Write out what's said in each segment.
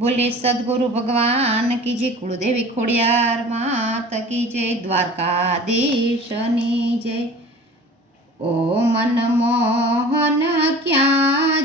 બોલે, સદગુરુ ભગવાન કી જય કુળદેવી ખોડિયાર માત કી જય દ્વારકાધીશની જય. ઓ મન મોહન, ક્યાં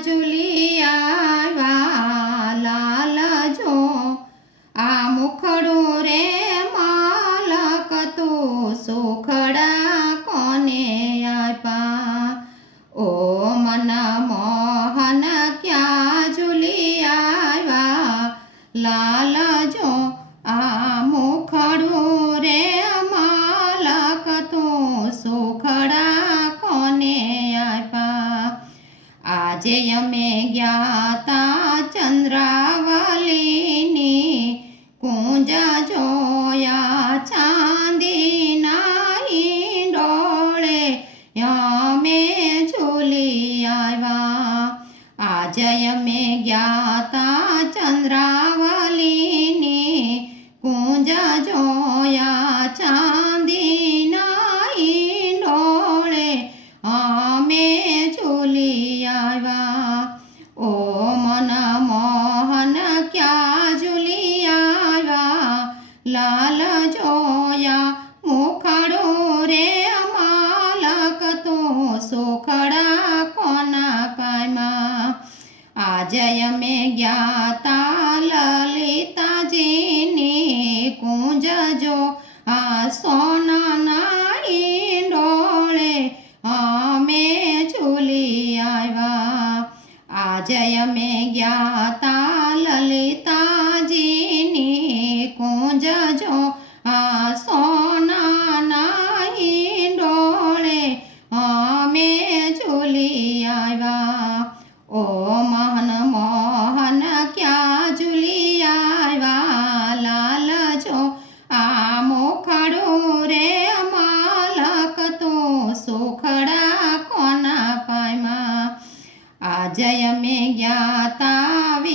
要命呀！જજો સોનાના તા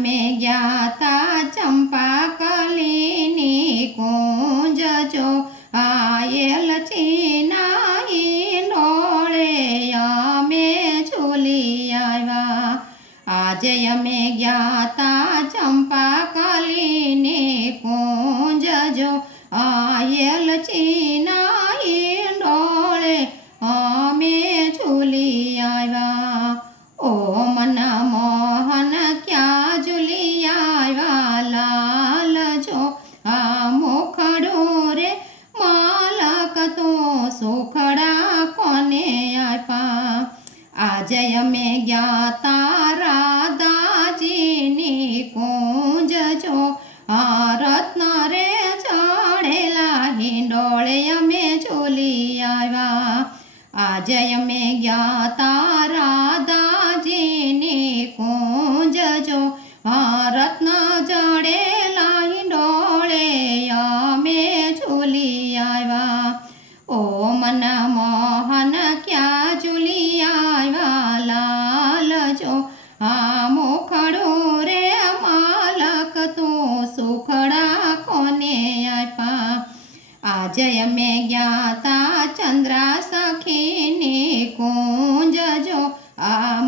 में ज्ञाता चंपा कलिनी कुंज जो आयल चिनाई डोले में झूली आवा आजय में ज्ञाता चंपा कलिनी कुंज जो आयल चीना जय में ज्ञाता राधा जीनी कुंज जो रत्न रे चढ़ेला डोले में झोली आवा। आजय में ज्ञाता राधा जीनी कुंज जो रत्न जड़ेला हिंडोळे में झोली आवा। ओ मन मा में ज्ञाता चंद्रा सखीने कुंज जो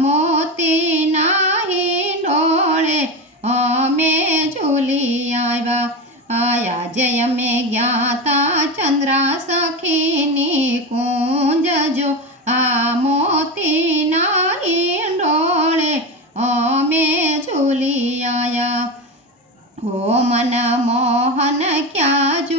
मोती नाही डोले हमें झूली आवा आया जय में ज्ञाता चंद्रा सखीने कुंज जो मोती नाही डोले हमें झूली आया ओ मन मोहन क्या जो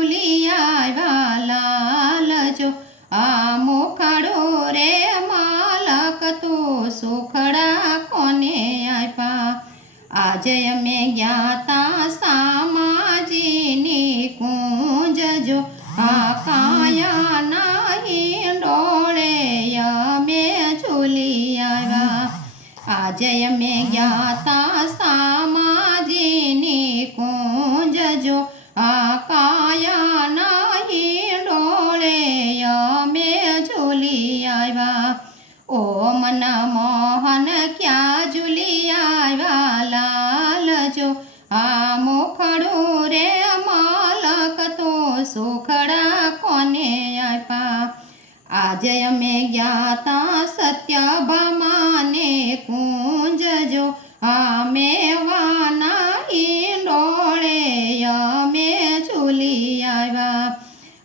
जय में ज्ञाता सामाजी ने कुंज जो आकाया नहीं डोड़े या में चुलिया आ जय में જ્ઞાતા સત્યભામાને કુંજજો અમે વાના ઈંડોળે અમે ઝૂલી આવ્યા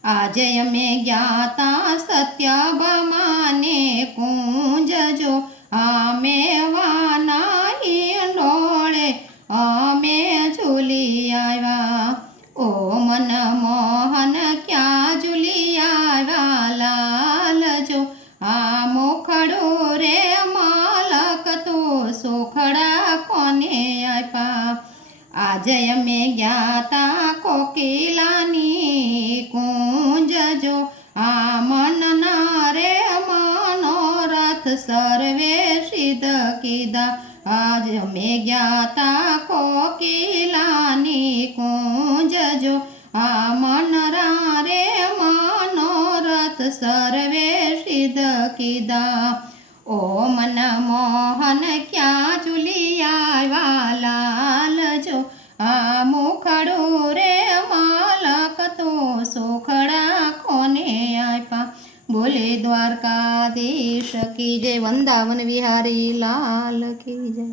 આજે અમે જ્ઞાતા સત્યભામાને કુંજજો અમે મોખડું રે માલક તો સોખડા કોને આપ્યા આજે અમે જ્ઞાતા કોકિલાની કુંજજો આ મનના રે મનોરથ સર્વે સિદ્ધ કીધા આજ અમે જ્ઞાતા કોકિલાની કુંજજો આ મનરા રે મનોરથ સર્વે સિદ્ધ કીધા ઓ મન મોહન ક્યાં ઝૂલી આવ્યા લાલજો આ મુખડું રે માલક તો સુખડા કોને આપ્યા બોલે દ્વારકાધીશ કી જય વૃંદાવન વિહારી લાલ કી જય